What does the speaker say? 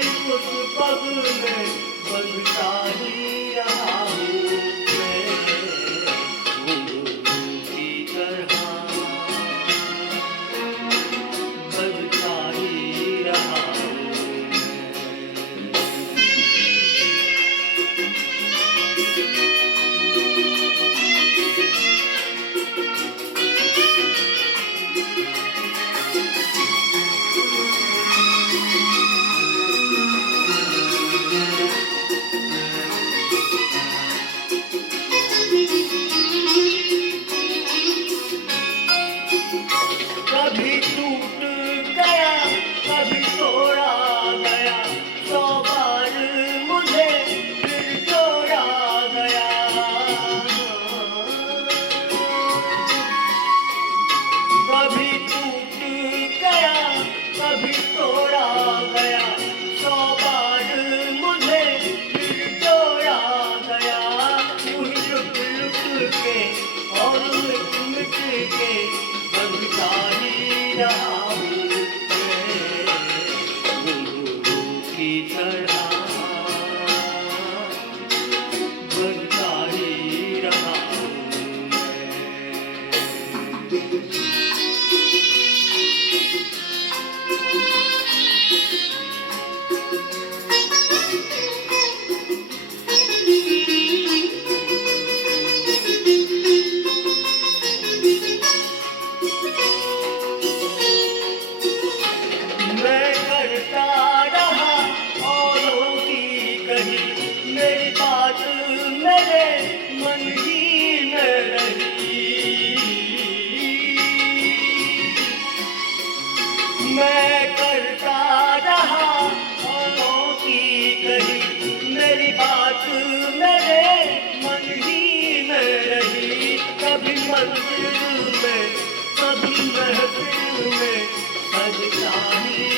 भी उस पग में बंधता ही रहा हूँ मैं, घुंघरू की तरह बंधता ही रहा हूँ कभी टूट गया, कभी तोड़ा गया, 100 बार मुझे फिर जोड़ा गया। कभी टूट गया, कभी तोड़ा गया, 100 बार मुझे फिर जोड़ा गया। यूं ही लुट के और मिट के बंधता ही रहा हूँ मैं, घुंघरू की तरह बंधता ही रहा हूँ मैं। मैं करता रहा औरों की कही, मेरी बात मेरे मन ही में रही। मैं करता रहा औरों की कही, मेरी बात मेरे मन ही में रही। कभी मंदिर में, कभी महफिल में, सजता ही